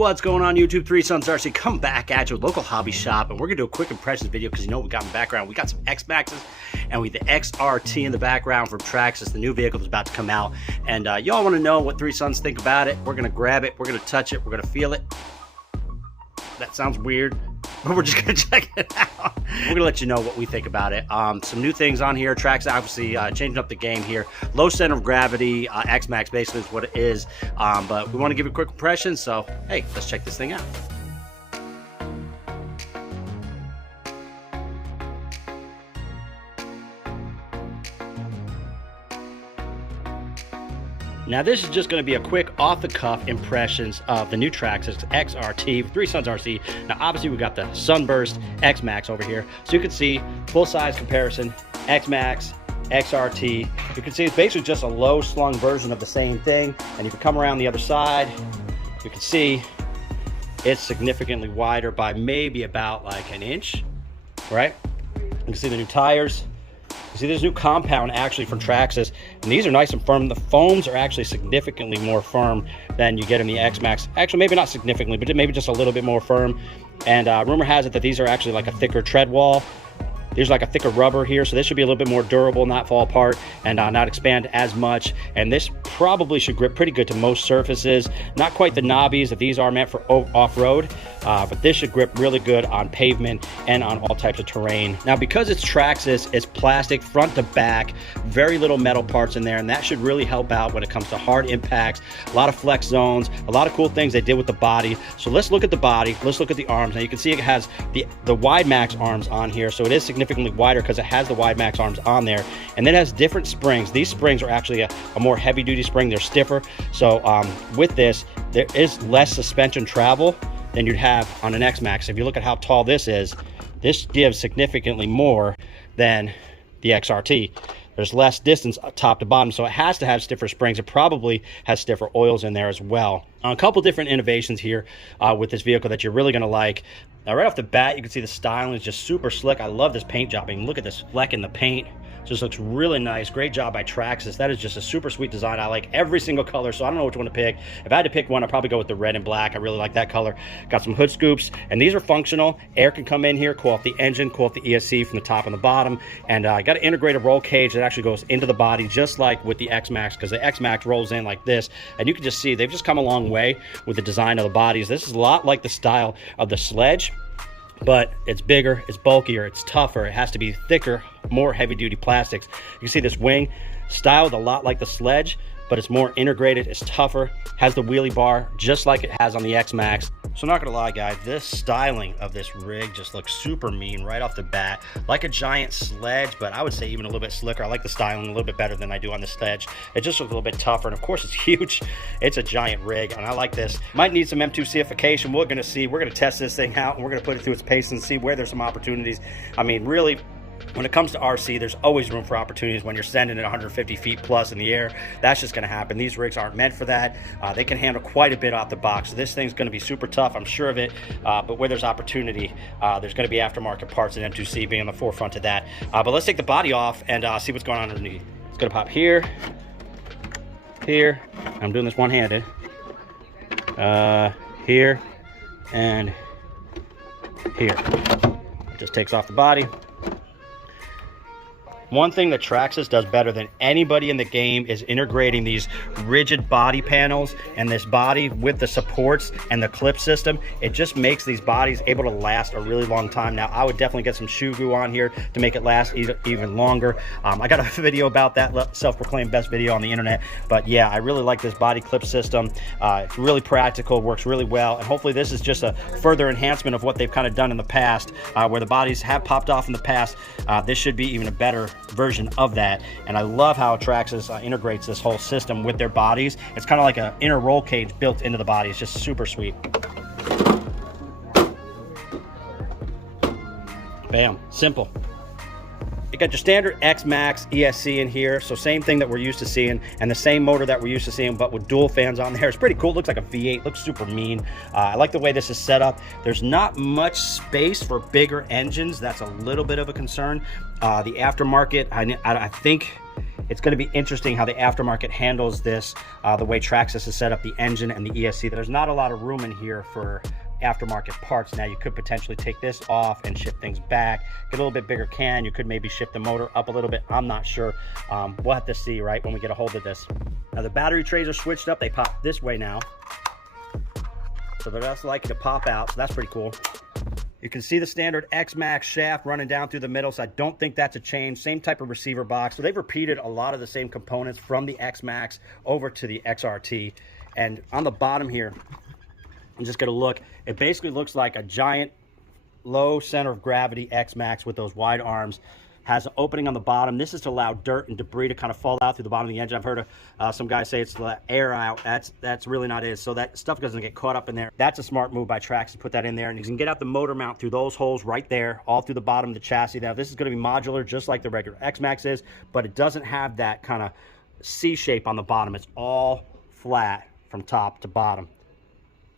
What's going on YouTube? Three Sons RC come back at you with local hobby shop, and we're gonna do a quick impressions video because you know what we got in the background. We got some X Maxes and we the XRT in the background from Traxxas, the new vehicle that's about to come out. And y'all want to know what Three Sons think about it. We're gonna grab it, we're gonna touch it, we're gonna feel it. That sounds weird, but we're just gonna check it out. We're gonna let you know what we think about it. Some new things on here. Traxxas obviously changing up the game here. Low center of gravity, X Max basically is what it is. But we want to give you a quick impression. So hey, let's check this thing out. Now this is just going to be a quick off-the-cuff impressions of the new Traxxas XRT, Three Sons RC. Now obviously we got the Sunburst X Max over here, so you can see full-size comparison, X Max, XRT. You can see it's basically just a low-slung version of the same thing. And if you come around the other side, you can see it's significantly wider by maybe about like an inch, right? You can see the new tires. You see there's new compound actually from Traxxas, and these are nice and firm. The foams are actually significantly more firm than you get in the X Max. Actually, maybe not significantly, but maybe just a little bit more firm. And rumor has it that these are actually like a thicker tread wall. There's like a thicker rubber here, so this should be a little bit more durable, not fall apart, and not expand as much. And this probably should grip pretty good to most surfaces. Not quite the knobbies that these are meant for off-road, but this should grip really good on pavement and on all types of terrain. Now, because it's Traxxas, it's plastic front to back, very little metal parts in there, and that should really help out when it comes to hard impacts, a lot of flex zones, a lot of cool things they did with the body. So let's look at the body, let's look at the arms. Now you can see it has the wide max arms on here, so it is significantly wider because it has the wide max arms on there, and then it has different springs. These springs are actually a more heavy duty spring. They're stiffer, so with this there is less suspension travel than you'd have on an X Max. If you look at how tall this is, this gives significantly more than the XRT. There's less distance top to bottom, so it has to have stiffer springs. It probably has stiffer oils in there as well. A couple different innovations here with this vehicle that you're really going to like. Now, right off the bat, you can see the styling is just super slick. I love this paint job. I mean, look at this fleck in the paint. Just looks really nice. Great job by Traxxas. That is just a super sweet design. I like every single color, so I don't know which one to pick. If I had to pick one, I'd probably go with the red and black. I really like that color. Got some hood scoops, and these are functional. Air can come in here, cool off the engine, cool off the ESC from the top and the bottom. And I got an integrated roll cage that actually goes into the body, just like with the X Max, because the X Max rolls in like this. And you can just see they've just come a long way with the design of the bodies. This is a lot like the style of the Sledge, but it's bigger, it's bulkier, it's tougher, it has to be thicker, more heavy-duty plastics. You can see this wing styled a lot like the Sledge, but it's more integrated, it's tougher, has the wheelie bar just like it has on the X Max. So not gonna lie guys, this styling of this rig just looks super mean right off the bat, like a giant Sledge, but I would say even a little bit slicker. I like the styling a little bit better than I do on the Sledge. It just looks a little bit tougher, and of course it's huge. It's a giant rig, and I like this. Might need some M2Cification. We're gonna see. We're gonna test this thing out, and we're gonna put it through its paces and see where there's some opportunities. I mean, really, when it comes to RC, there's always room for opportunities when you're sending it 150 feet plus in the air. That's just going to happen. These rigs aren't meant for that. They can handle quite a bit off the box. So this thing's going to be super tough, I'm sure of it. But where there's opportunity, there's going to be aftermarket parts, and M2C being on the forefront of that. But let's take the body off and see what's going on underneath. It's going to pop here, here. I'm doing this one-handed. Here, and here. It just takes off the body. One thing that Traxxas does better than anybody in the game is integrating these rigid body panels and this body with the supports and the clip system. It just makes these bodies able to last a really long time. Now, I would definitely get some shoe glue on here to make it last even longer. I got a video about that, self-proclaimed best video on the internet. But yeah, I really like this body clip system. It's really practical, works really well. And hopefully this is just a further enhancement of what they've kind of done in the past, where the bodies have popped off in the past. This should be even a better version of that. And I love how Traxxas integrates this whole system with their bodies. It's kind of like an inner roll cage built into the body. It's just super sweet. Bam, simple. You got your standard X Max ESC in here, so same thing that we're used to seeing, and the same motor that we're used to seeing, but with dual fans on there. It's pretty cool. It looks like a V8. Looks super mean. I like the way this is set up. There's not much space for bigger engines. That's a little bit of a concern. The aftermarket, I think It's going to be interesting how the aftermarket handles this, the way Traxxas has set up the engine and the ESC. There's not a lot of room in here for aftermarket parts. Now you could potentially take this off and shift things back, get a little bit bigger can. You could maybe shift the motor up a little bit. I'm not sure. We'll have to see, right, when we get a hold of this. Now the battery trays are switched up. They pop this way now, so they're less likely to pop out, so that's pretty cool. You can see the standard X-Max shaft running down through the middle, so I don't think that's a change. Same type of receiver box. So they've repeated a lot of the same components from the X-Max over to the XRT. And on the bottom here, I'm just gonna look, it basically looks like a giant low center of gravity X-Max with those wide arms. Has an opening on the bottom. This is to allow dirt and debris to kind of fall out through the bottom of the engine. I've heard of some guys say it's to let air out. That's really not it. So that stuff doesn't get caught up in there. That's a smart move by Traxxas to put that in there. And you can get out the motor mount through those holes right there, all through the bottom of the chassis. Now this is going to be modular just like the regular X-Max is, but it doesn't have that kind of C shape on the bottom. It's all flat from top to bottom.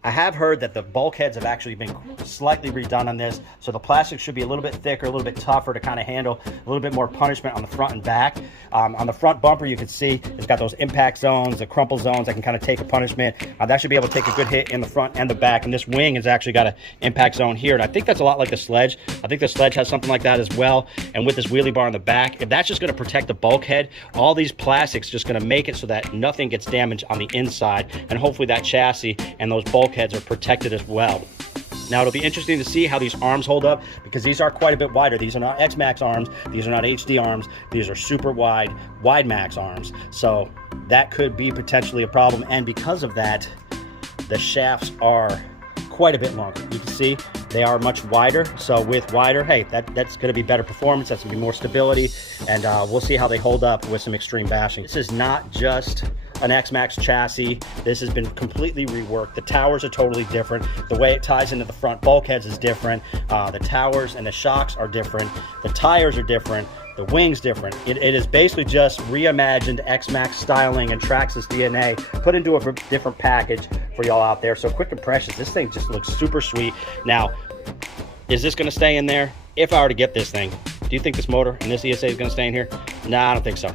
I have heard that the bulkheads have actually been slightly redone on this, so the plastic should be a little bit thicker, a little bit tougher to kind of handle a little bit more punishment on the front and back. On the front bumper, you can see it's got those impact zones, the crumple zones that can kind of take a punishment. That should be able to take a good hit in the front and the back, and this wing has actually got an impact zone here, and I think that's a lot like the Sledge. I think the Sledge has something like that as well, and with this wheelie bar on the back, if that's just going to protect the bulkhead, all these plastics just going to make it so that nothing gets damaged on the inside, and hopefully that chassis and those bulkheads are protected as well. Now it'll be interesting to see how these arms hold up, because these are quite a bit wider. These are not X-Max arms, these are not HD arms, these are super wide Max arms. So that could be potentially a problem, and because of that, the shafts are quite a bit longer. You can see they are much wider, so with wider, hey, that's going to be better performance, that's going to be more stability, and we'll see how they hold up with some extreme bashing. This is not just an X-Max chassis. This has been completely reworked. The towers are totally different. The way it ties into the front bulkheads is different. The towers and the shocks are different. The tires are different. The wing's different. It is basically just reimagined X-Max styling and Traxxas DNA put into a different package for y'all out there. So quick impressions, this thing just looks super sweet. Now, is this gonna stay in there? If I were to get this thing, do you think this motor and this ESA is gonna stay in here? Nah, I don't think so.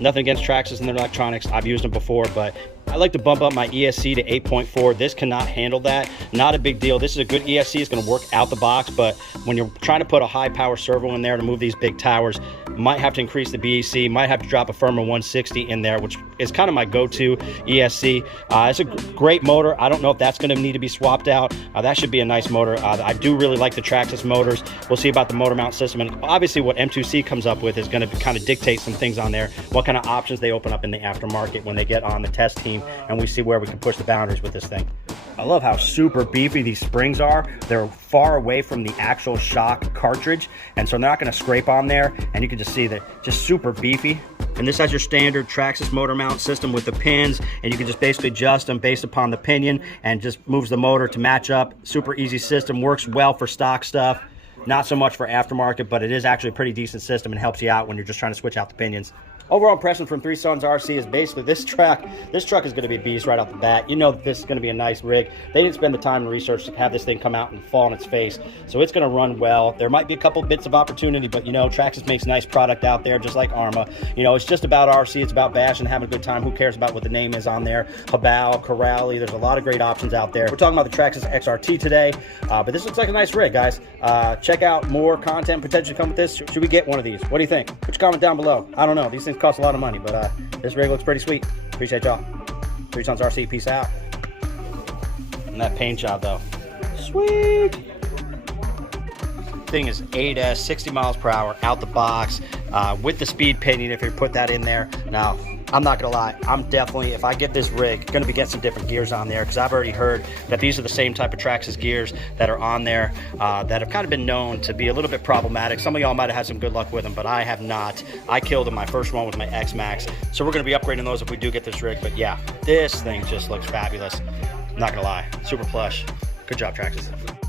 Nothing against Traxxas and their electronics. I've used them before, but I like to bump up my ESC to 8.4. This cannot handle that. Not a big deal. This is a good ESC. It's going to work out the box, but when you're trying to put a high power servo in there to move these big towers, might have to increase the BEC, might have to drop a firmer 160 in there, which is kind of my go-to ESC. It's a great motor. I don't know if that's going to need to be swapped out. That should be a nice motor. I do really like the Traxxas motors. We'll see about the motor mount system, and obviously what M2C comes up with is going to kind of dictate some things on there, what kind of options they open up in the aftermarket when they get on the test team, and we see where we can push the boundaries with this thing. I love how super beefy these springs are. They're far away from the actual shock cartridge, and so they're not going to scrape on there, and you can just see that just super beefy. And this has your standard Traxxas motor mount system with the pins, and you can just basically adjust them based upon the pinion and just moves the motor to match up. Super easy system, works well for stock stuff, not so much for aftermarket, but it is actually a pretty decent system and helps you out when you're just trying to switch out the pinions. Overall impression from Three Sons RC is basically this truck is going to be a beast right off the bat. You know that this is going to be a nice rig. They didn't spend the time and research to have this thing come out and fall on its face, so it's going to run well. There might be a couple bits of opportunity, but you know, Traxxas makes nice product out there, just like Arma. You know, it's just about RC. It's about bashing, having a good time. Who cares about what the name is on there? Habao, Corrali. There's a lot of great options out there. We're talking about the Traxxas XRT today, but this looks like a nice rig, guys. Check out more content potentially come with this. Should we get one of these? What do you think? Put your comment down below. I don't know. These things cost a lot of money, but this rig looks pretty sweet. Appreciate y'all. Three Sons RC, peace out. And that paint job though, sweet. Thing is 8S, 60 miles per hour out the box with the speed pinion if you put that in there. Now, I'm not gonna lie, I'm definitely, if I get this rig, gonna be getting some different gears on there, because I've already heard that these are the same type of Traxxas gears that are on there that have kind of been known to be a little bit problematic. Some of y'all might have had some good luck with them, but I have not. I killed them my first one with my X-Max, so we're gonna be upgrading those if we do get this rig. But yeah, this thing just looks fabulous. I'm not gonna lie, super plush. Good job, Traxxas.